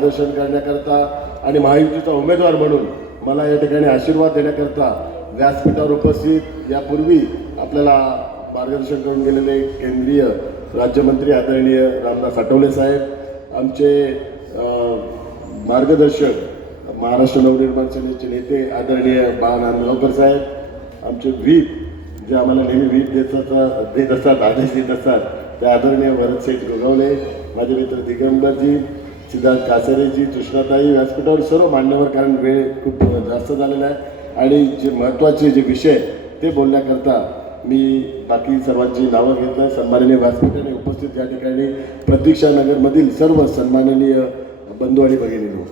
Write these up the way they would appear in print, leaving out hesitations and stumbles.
दर्शन करण्याकरता आणि महायुतीचा उमेदवार म्हणून मला या ठिकाणी आशीर्वाद देण्याकरता व्यासपीठावर उपस्थित यापूर्वी आपल्याला मार्गदर्शन करून गेलेले केंद्रीय राज्यमंत्री आदरणीय रामदास आठवले साहेब, आमचे मार्गदर्शक महाराष्ट्र नवनिर्माण सेनेचे नेते आदरणीय नांदगावकर साहेब, आमचे व्हीप जे आम्हाला नेहमी व्हीप देत असतात, आदेश देत असतात, ते आदरणीय भरतशेठ गोगावले, माझे मित्र दिगंबरजी, सिद्धार्थ कासारेजी, कृष्णाताई, व्यासपीठावर सर्व मान्यवर, कारण वेळ खूप जास्त झालेला आहे आणि जे महत्त्वाचे जे विषय ते बोलण्याकरता मी बाकी सर्वांची नावं घेतलं. सन्माननीय व्यासपीठाने उपस्थित या ठिकाणी प्रतीक्षानगरमधील सर्व सन्माननीय बंधू आणि भगिनींनो,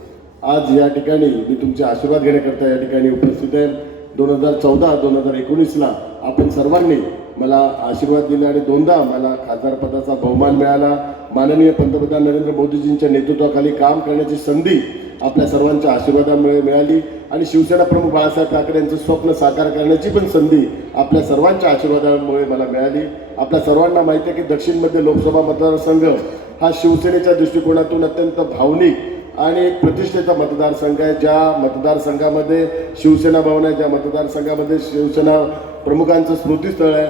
आज या ठिकाणी मी तुमचे आशीर्वाद घेण्याकरता या ठिकाणी उपस्थित आहे. 2014-2019ला आपण सर्वांनी मला आशीर्वाद दिले आणि दोनदा मला खासदारपदाचा बहुमान मिळाला. माननीय पंतप्रधान नरेंद्र मोदीजींच्या नेतृत्वाखाली काम करण्याची संधी आपल्या सर्वांच्या आशीर्वादामुळे मिळाली आणि शिवसेना प्रमुख बाळासाहेब ठाकरे यांचं स्वप्न साकार करण्याची पण संधी आपल्या सर्वांच्या आशीर्वादामुळे मला मिळाली. आपल्या सर्वांना माहिती आहे की दक्षिण मध्य लोकसभा मतदारसंघ हा शिवसेनेच्या दृष्टिकोनातून अत्यंत भावनिक आणि एक प्रतिष्ठेचा मतदारसंघ आहे. ज्या मतदारसंघामध्ये शिवसेना भवन आहे, ज्या मतदारसंघामध्ये शिवसेना प्रमुखांचं स्मृतीस्थळ आहे,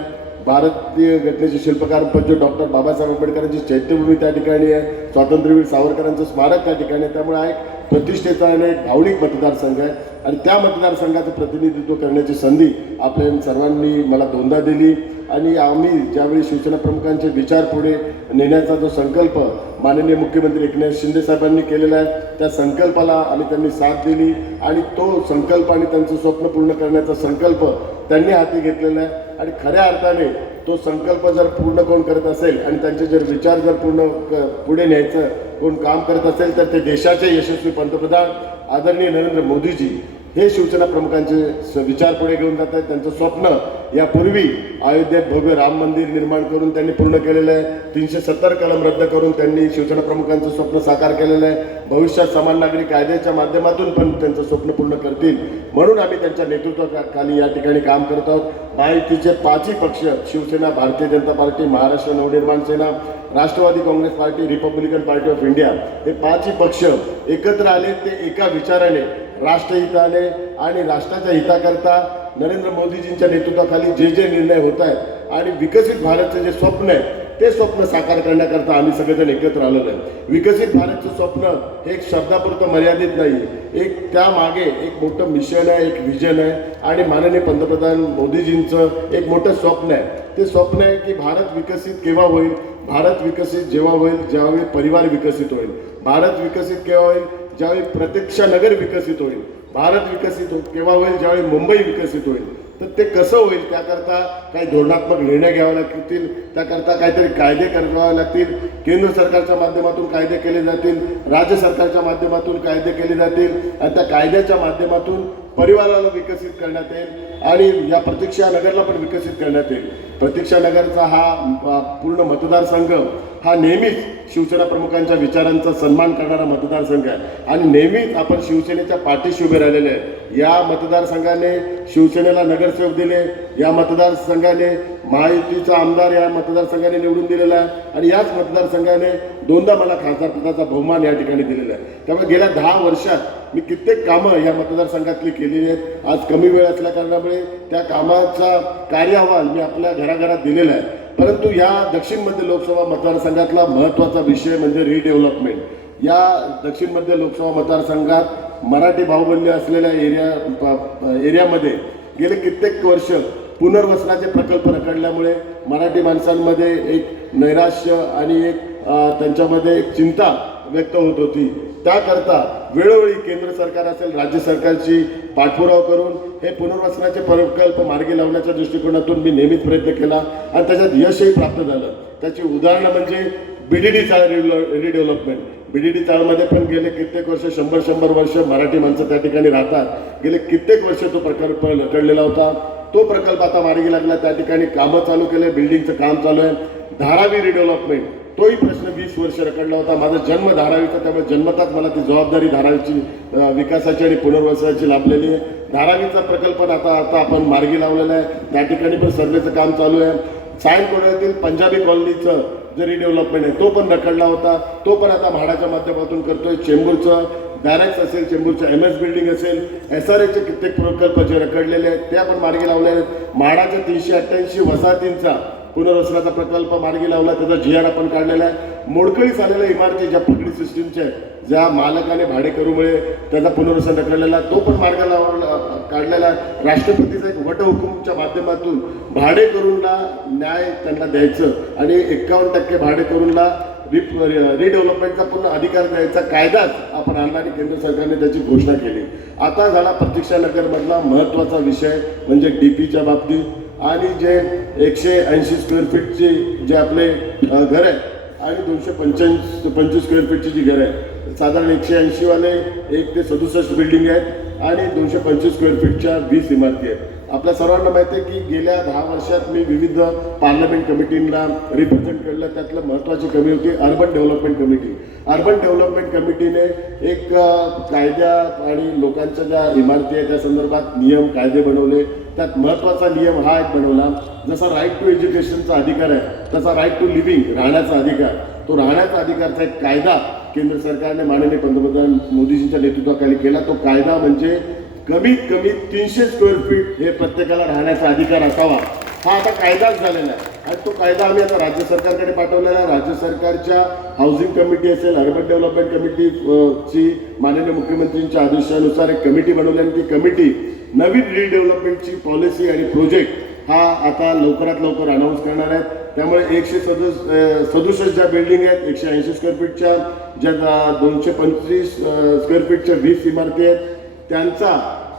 भारतीय घटनेचे शिल्पकार पूज्य डॉक्टर बाबासाहेब आंबेडकरांची चैत्यभूमी त्या ठिकाणी आहे, स्वातंत्र्यवीर सावरकरांचं स्मारक त्या ठिकाणी आहे. त्यामुळे हा एक प्रतिष्ठेचा आणि एक भावनिक मतदारसंघ आहे आणि त्या मतदारसंघाचं प्रतिनिधित्व करण्याची संधी आपल्या सर्वांनी मला दोनदा दिली आणि आम्ही ज्यावेळी शिवसेना प्रमुखांचे विचार पुढे नेण्याचा जो संकल्प माननीय मुख्यमंत्री एकनाथ शिंदे साहेबांनी केलेला आहे, त्या संकल्पाला आम्ही त्यांनी साथ दिली आणि तो संकल्प आणि त्यांचं स्वप्न पूर्ण करण्याचा संकल्प त्यांनी हाती घेतलेला आहे आणि खऱ्या अर्थाने तो संकल्प जर पूर्ण कोण करत असेल आणि त्यांचे जर विचार जर पुढे न्यायचं कोण काम करत असेल तर ते देशाचे यशस्वी पंतप्रधान आदरणीय नरेंद्र मोदीजी हे शिवसेना प्रमुखांचे विचार पुढे घेऊन जात आहेत. त्यांचं स्वप्न यापूर्वी अयोध्येत भव्य राम मंदिर निर्माण करून त्यांनी पूर्ण केलेलं आहे. 370 कलम रद्द करून त्यांनी शिवसेना प्रमुखांचं स्वप्न साकार केलेलं आहे. भविष्यात समान नागरी कायद्याच्या माध्यमातून पण त्यांचं स्वप्न पूर्ण करतील म्हणून आम्ही त्यांच्या नेतृत्वाखाली या ठिकाणी काम करत आहोत. महायुतीचे 5ही पक्ष Shivsena, Bharatiya Janata party, Maharashtra Navnirman Sena, Rashtravadi Congress party, Republican party of India हे 5ही पक्ष एकत्र आले. ते एका विचाराने राष्ट्रहिताने आणि राष्ट्राच्या हिताकरता नरेंद्र मोदीजींच्या नेतृत्वाखाली जे जे निर्णय होत आहेत आणि विकसित भारतचे जे स्वप्न आहे ते स्वप्न साकार करण्याकरता आम्ही सगळेजण एकत्र आलेलो आहे. विकसित भारतचं स्वप्न हे एक शब्दापुरतं मर्यादित नाही, एक त्यामागे एक मोठं मिशन आहे, एक विजन आहे आणि माननीय पंतप्रधान मोदीजींचं एक मोठं स्वप्न आहे. ते स्वप्न आहे की भारत विकसित केव्हा होईल? भारत विकसित जेव्हा होईल ज्यावेळी परिवार विकसित होईल. भारत विकसित केव्हा होईल? ज्यावेळी प्रतीक्षानगर विकसित होईल. भारत विकसित केव्हा होईल? ज्यावेळी मुंबई विकसित होईल. तर ते कसं होईल त्याकरता काही धोरणात्मक निर्णय घ्यावे लागतील, त्याकरता काहीतरी कायदे करावे लागतील. केंद्र सरकारच्या माध्यमातून कायदे केले जातील, राज्य सरकारच्या माध्यमातून कायदे केले जातील आणि त्या कायद्याच्या माध्यमातून परिवाराला विकसित करण्यात येईल आणि या प्रतीक्षानगरला पण विकसित करण्यात येईल. प्रतीक्षानगरचा हा पूर्ण मतदारसंघ हा नेहमीच शिवसेना प्रमुखांच्या विचारांचा सन्मान करणारा मतदारसंघ आहे आणि नेहमीच आपण शिवसेनेच्या पाठीशी उभे राहिलेले आहे. या मतदारसंघाने शिवसेनेला नगरसेवक दिले, या मतदारसंघाने महायुतीचा आमदार या मतदारसंघाने निवडून दिलेला आहे आणि याच मतदारसंघाने दोनदा मला खासदारपदाचा बहुमान या ठिकाणी दिलेला आहे. त्यामुळे गेल्या 10 वर्षात मी कित्येक कामं या मतदारसंघातली केलेली आहेत. आज कमी वेळ असल्या कारणामुळे त्या कामाचा कार्य मी आपल्या घराघरात दिलेला आहे. परंतु या दक्षिण मध्य लोकसभा मतदारसंघातला महत्त्वाचा विषय म्हणजे रिडेव्हलपमेंट. या दक्षिण मध्य लोकसभा मतदारसंघात मराठी बाहुबल्य असलेल्या एरियामध्ये गेले कित्येक वर्ष पुनर्वसनाचे प्रकल्प रखडल्यामुळे मराठी माणसांमध्ये एक नैराश्य आणि एक त्यांच्यामध्ये एक चिंता व्यक्त होत होती. त्याकरता वेळोवेळी केंद्र सरकार असेल, राज्य सरकारची पाठपुरावा करून हे पुनर्वसनाचे प्रकल्प मार्गी लावण्याच्या दृष्टिकोनातून मी नेहमीच प्रयत्न केला आणि त्याच्यात यशही प्राप्त झालं. त्याची उदाहरणं म्हणजे BDD चाळ रिडेव्हलपमेंट. BDD चाळमध्ये पण गेले कित्येक वर्ष 100 वर्ष मराठी माणसं त्या ठिकाणी राहतात. गेले कित्येक वर्ष तो प्रकल्प रखडलेला होता. तो प्रकल्प आता मार्गी लागला, त्या ठिकाणी कामं चालू केले, बिल्डिंगचं काम चालू आहे. धारावी रिडेव्हलपमेंट, तोही प्रश्न 20 वर्ष रखडला होता. माझा जन्म धारावीचा, त्यामुळे जन्मताच मला ती जबाबदारी धारावीची विकासाची आणि पुनर्वसनाची लाभलेली आहे. धारावीचा प्रकल्प आता आपण मार्गी लावलेला आहे. त्या ठिकाणी पण सर्वेचं काम चालू आहे. सायन कोळ्यातील पंजाबी कॉलनीचं जे रिडेव्हलपमेंट आहे तो पण रखडला होता, तो पण आता म्हाडाच्या माध्यमातून करतोय. चेंबूरचं बॅरेक्स असेल, चेंबूरचं MS बिल्डिंग असेल, SRAचे कित्येक प्रकल्प जे रखडलेले आहेत ते आपण मार्गी लावले आहेत. म्हाडाच्या 388 वसाहतींचा पुनर्वसनाचा प्रकल्प मार्गी लावला, त्याचा GR आपण काढलेला आहे. मोडकळीस आलेल्या इमारती ज्या पगडी सिस्टीमच्या आहेत, ज्या मालकाने भाडेकरूमुळे त्याचा पुनर्वसन रखडलेला तो पण मार्ग काढलेला. राष्ट्रपतीचा एक वटहुकूमच्या माध्यमातून भाडेकरूंना न्याय त्यांना द्यायचं आणि 51% भाडेकरूंना रिडेव्हलपमेंटचा पूर्ण अधिकार द्यायचा कायदाच आपण आणला आणि केंद्र सरकारने त्याची घोषणा केली. आता झाला प्रतीक्षानगरमधला महत्त्वाचा विषय म्हणजे DPच्या बाबतीत आणि जे 180 स्क्वेअर फीटची जे आपले घर आहे आणि 225 स्क्वेअर फीटची जी घर आहे, साधारण 180 वाले 1 ते 67 बिल्डिंग आहेत आणि 225 स्क्वेअर फीटच्या 20 इमारती आहेत. आपल्या सर्वांना माहिती आहे की गेल्या 10 वर्षात मी विविध पार्लमेंट कमिटींना रिप्रेझेंट केलं. त्यातलं महत्त्वाची कमी होती urban development committee. Urban development कमिटीने एक कायद्या आणि लोकांच्या ज्या इमारती आहेत त्या संदर्भात नियम कायदे बनवले. त्यात महत्त्वाचा नियम हा एक बनवला, जसा राईट टू एज्युकेशनचा अधिकार आहे तसा राईट टू लिव्हिंग राहण्याचा अधिकार, तो राहण्याचा अधिकारचा एक कायदा केंद्र सरकारने माननीय पंतप्रधान मोदीजींच्या नेतृत्वाखाली केला. तो कायदा म्हणजे कमीत कमी 300 स्क्वेअर फीट हे प्रत्येकाला राहण्याचा अधिकार असावा, हा आता कायदाच झालेला आहे. आणि तो कायदा आम्ही आता राज्य सरकारकडे पाठवलेला आहे. राज्य सरकारच्या हाऊसिंग कमिटी असेल, अर्बन डेव्हलपमेंट कमिटीची माननीय मुख्यमंत्र्यांच्या आदेशानुसार एक कमिटी बनवली आणि ती कमिटी नवीन रिडेव्हलपमेंटची पॉलिसी आणि प्रोजेक्ट हा आता लवकरात लवकर अनाऊन्स करणार आहेत. त्यामुळे 167 ज्या बिल्डिंग आहेत, 180 स्क्वेअर फीटच्या ज्या 225 स्क्वेअर फीटच्या 20 इमारती आहेत, त्यांचा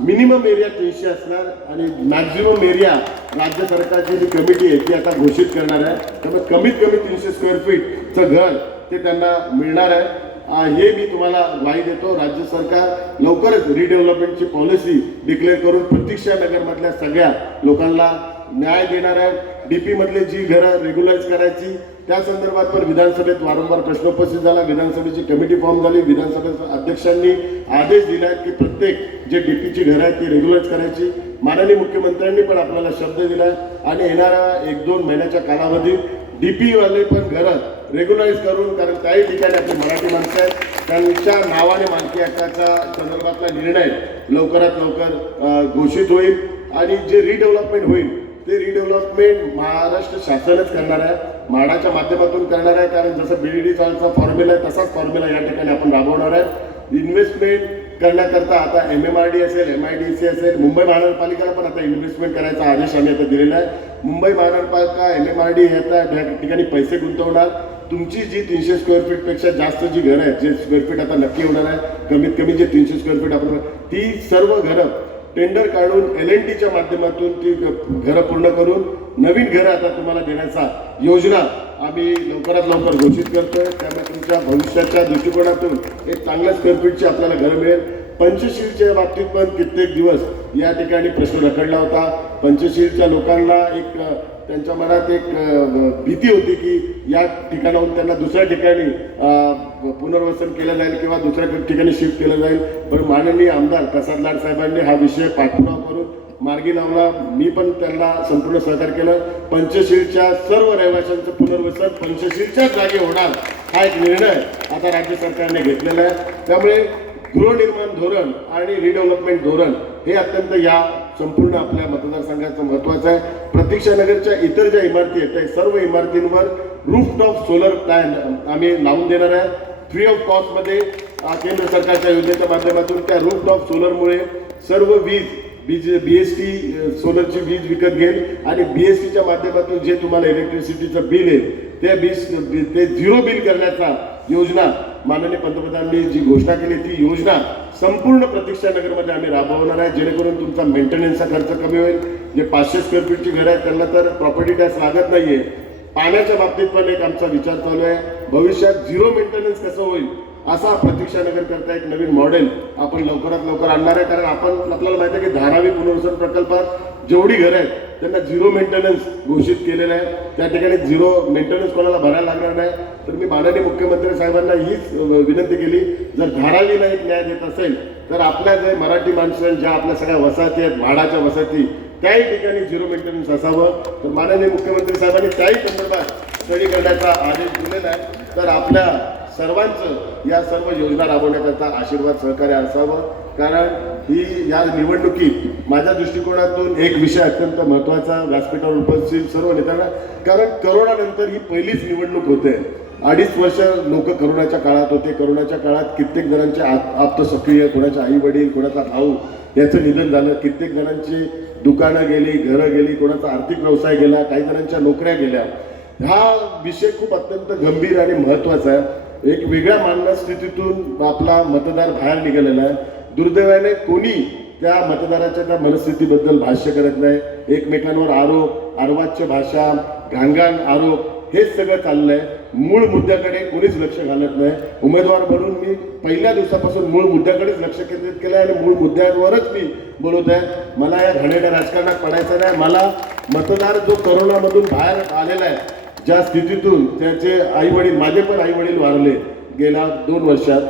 मिनिमम एरिया 300 असणार आणि मॅक्झिमम एरिया राज्य सरकारची जी कमिटी आहे ती आता घोषित करणार आहे. त्यामुळे कमीत कमी 300 स्क्वेअर फीटचं घर ते त्यांना मिळणार आहे. हे मी तुम्हाला ग्वाही देतो. राज्य सरकार लवकरच रिडेव्हलपमेंटची पॉलिसी डिक्लेअर करून प्रतीक्षानगरमधल्या सगळ्या लोकांना न्याय देणार आहे. DP मधले जी घरं रेग्युलाइज करायची त्या संदर्भात पण विधानसभेत वारंवार प्रश्न उपस्थित झाला. विधानसभेची कमिटी फॉर्म झाली. विधानसभेच्या अध्यक्षांनी आदेश दिला की प्रत्येक जे DPची घरं आहेत ती रेग्युलाइज करायची. माननीय मुख्यमंत्र्यांनी पण आपल्याला शब्द दिला आणि येणाऱ्या 1-2 महिन्याच्या कालावधीत DP वाले पण घरं रेग्युलाइज करून, कारण काही ठिकाणी आपली मराठी माणसं आहेत त्यांच्या नावाने मालकी हक्काच्या संदर्भातला निर्णय लवकरात लवकर घोषित होईल आणि जे रिडेव्हलपमेंट होईल ते रिडेव्हलपमेंट महाराष्ट्र शासनच करणार आहे, म्हाडाच्या माध्यमातून करणार आहे. कारण जसं BDD चालचा फॉर्म्युला आहे तसाच फॉर्म्युला या ठिकाणी आपण राबवणार आहे. इन्व्हेस्टमेंट करण्याकरता आता MMRD असेल, MIDC असेल, मुंबई महानगरपालिकेला पण आता इन्व्हेस्टमेंट करायचा आदेश आम्ही आता दिलेला आहे. मुंबई महानगरपालिका MMRD ह्या ठिकाणी पैसे गुंतवणार. तुमची जी 300 स्क्वेअर फीटपेक्षा जास्त जी घरं आहेत, जे स्क्वेअर फीट आता नक्की होणार आहे, कमीत कमी जे 300 स्क्वेअर फीट आपण ती सर्व घरं टेंडर काढून LNTच्या माध्यमातून ती घरं पूर्ण करून नवीन घरं आता तुम्हाला देण्याचा योजना आम्ही लवकरात लवकर घोषित करतोय. त्यामुळे तुमच्या भविष्याच्या दृष्टिकोनातून एक चांगल्या स्क्वेअर फीटची आपल्याला घरं मिळेल. पंचशीलच्या बाबतीत पण कित्येक दिवस या ठिकाणी प्रश्न रखडला होता. पंचशीलच्या लोकांना एक त्यांच्या मनात एक भीती होती की या ठिकाणाहून त्यांना दुसऱ्या ठिकाणी पुनर्वसन केलं जाईल किंवा दुसऱ्या ठिकाणी शिफ्ट केलं जाईल. पण माननीय आमदार प्रसाद लाड साहेबांनी हा विषय पाठपुरावा करून मार्गी लावला. मी पण त्यांना संपूर्ण सहकार्य केलं. पंचशीलच्या सर्व रहिवाशांचं पुनर्वसन पंचशीलच्या जागी होणार हा एक निर्णय आता राज्य सरकारने घेतलेला आहे. त्यामुळे गृहनिर्माण धोरण आणि रिडेव्हलपमेंट धोरण हे अत्यंत या संपूर्ण आपल्या मतदारसंघाचं महत्त्वाचं आहे. प्रतीक्षानगरच्या इतर ज्या इमारती आहेत त्या सर्व इमारतींवर रूफटॉप सोलर प्लॅन आम्ही लावून देणार आहे. फ्री ऑफ कॉस्टमध्ये केंद्र सरकारच्या योजनेच्या माध्यमातून त्या रूफटॉप सोलरमुळे सर्व वीज BST सोलरची वीज विकत घेईल आणि BSTच्या माध्यमातून जे तुम्हाला इलेक्ट्रिसिटीचं बिल येईल ते 0 बिल करण्याचा योजना माननीय पंतप्रधानांनी जी घोषणा केली ती योजना संपूर्ण प्रतीक्षानगरमध्ये आम्ही राबवणार आहे. जेणेकरून तुमचा मेंटेनन्सचा खर्च कमी होईल. जे 500 स्क्वेअर फीटची घरं आहेत त्यांना तर प्रॉपर्टी टॅक्स लागत नाहीये. पाण्याच्या बाबतीत पण एक आमचा विचार चालू आहे. भविष्यात 0 मेंटेनन्स कसं होईल असा प्रतीक्षानगर करता एक नवीन मॉडेल आपण लवकरात लवकर आणणार आहे. कारण आपल्याला माहिती आहे की धारावी पुनर्वसन प्रकल्पात जेवढी घरं आहेत त्यांना 0 मेंटेनन्स घोषित केलेलं आहे. त्या ठिकाणी 0 मेंटेनन्स कोणाला भरायला लागणार नाही. तर मी माननीय मुख्यमंत्री साहेबांना हीच विनंती केली, जर धारावीला एक न्याय देत असेल तर आपल्या जे मराठी माणसं ज्या आपल्या सगळ्या वसाहती आहेत, म्हाडाच्या वसाहती, त्याही ठिकाणी 0 मेंटेनन्स असावं. तर माननीय मुख्यमंत्री साहेबांनी त्याही संदर्भात स्टडी करण्याचा आदेश दिलेला आहे. तर आपल्या सर्वांचं या सर्व योजना राबवण्याकरता आशीर्वाद सहकार्य असावं, कारण ही या निवडणुकीत माझ्या दृष्टिकोनातून एक विषय अत्यंत महत्त्वाचा व्यासपीठावर उपस्थित सर्व नेत्यांना, कारण करोनानंतर ही पहिलीच निवडणूक होते. 2.5 वर्ष लोक करोनाच्या काळात होते. करोनाच्या काळात कित्येक जणांचे आप्तसक्रिय, कोणाचे आई वडील, कोणाचा भाऊ याचं निधन झालं. कित्येक जणांची दुकानं गेली, घरं गेली, कोणाचा आर्थिक व्यवसाय गेला, काही जणांच्या नोकऱ्या गेल्या. हा विषय खूप अत्यंत गंभीर आणि महत्त्वाचा आहे. एक वेगळ्या मानस स्थितीतून आपला मतदार बाहेर निघालेला आहे. दुर्दैवाने कोणी त्या मतदाराच्या त्या मनस्थितीबद्दल भाष्य करत नाही. एकमेकांवर आरोप, अर्वाच्य भाषा, घाणघाण आरोप हेच सगळं चाललंय. मूळ मुद्द्याकडे कोणीच लक्ष घालत नाही. उमेदवार म्हणून मी पहिल्या दिवसापासून मूळ मुद्द्याकडेच लक्ष केंद्रित केलं आहे आणि मूळ मुद्द्यांवरच मी बोलत आहे. मला या घाणेरड्या राजकारणात पडायचं नाही. मला मतदार जो करोनामधून बाहेर आलेला आहे, ज्या स्थितीतून त्याचे आई वडील, माझे पण आई वडील वारले गेल्या 2 वर्षात,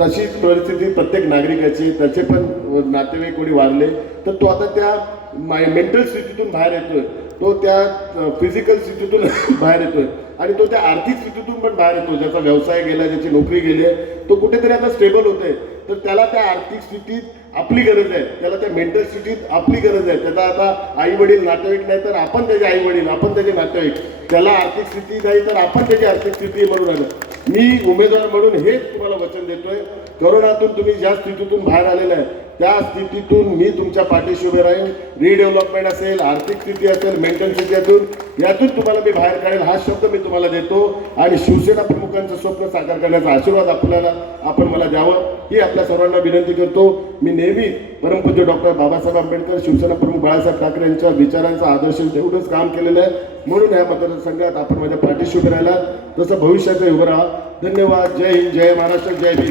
तशीच परिस्थिती प्रत्येक नागरिकाची, त्याचे पण नातेवाईक कोणी वारले, तर तो आता त्या मेंटल स्थितीतून बाहेर येतोय, तो त्या फिजिकल स्थितीतून बाहेर येतोय आणि तो त्या आर्थिक स्थितीतून पण बाहेर येतो. ज्याचा व्यवसाय गेला, ज्याची नोकरी गेली आहे, तो कुठेतरी आता स्टेबल होतोय. तर त्याला त्या आर्थिक स्थितीत आपली गरज आहे, त्याला त्या मेंटल स्थितीत आपली गरज आहे. त्याचा आता आई वडील, नातेवाईक नाही तर आपण त्याचे आई वडील, आपण त्याचे नातेवाईक. त्याला आर्थिक स्थिती नाही तर आपण त्याची आर्थिक स्थिती म्हणून आलं. मी उमेदवार म्हणून हेच तुम्हाला वचन देतोय, करोनातून तुम्ही ज्या स्थितीतून बाहेर आलेला आहे त्या स्थितीतून मी तुमच्या पाठीशी उभे राहीन. रिडेव्हलपमेंट असेल, आर्थिक स्थिती असेल, मेंटल स्थिती असेल, यातून तुम्हाला मी बाहेर काढेल हा शब्द मी तुम्हाला देतो. आणि शिवसेना प्रमुखांचं स्वप्न साकार करण्याचा आशीर्वाद आपण मला द्यावं ही आपल्या सर्वांना विनंती करतो. मी नेहमी परमपूज्य डॉक्टर बाबासाहेब आंबेडकर, शिवसेना प्रमुख बाळासाहेब ठाकरे यांच्या विचारांचा आदर्श तेवढंच काम केलेलं आहे. म्हणून या मतदारसंघात आपण माझ्या पाठीशी उभे राहिला, तसं भविष्याचं उभं राहा. धन्यवाद. जय हिंद, जय महाराष्ट्र, जय भीम.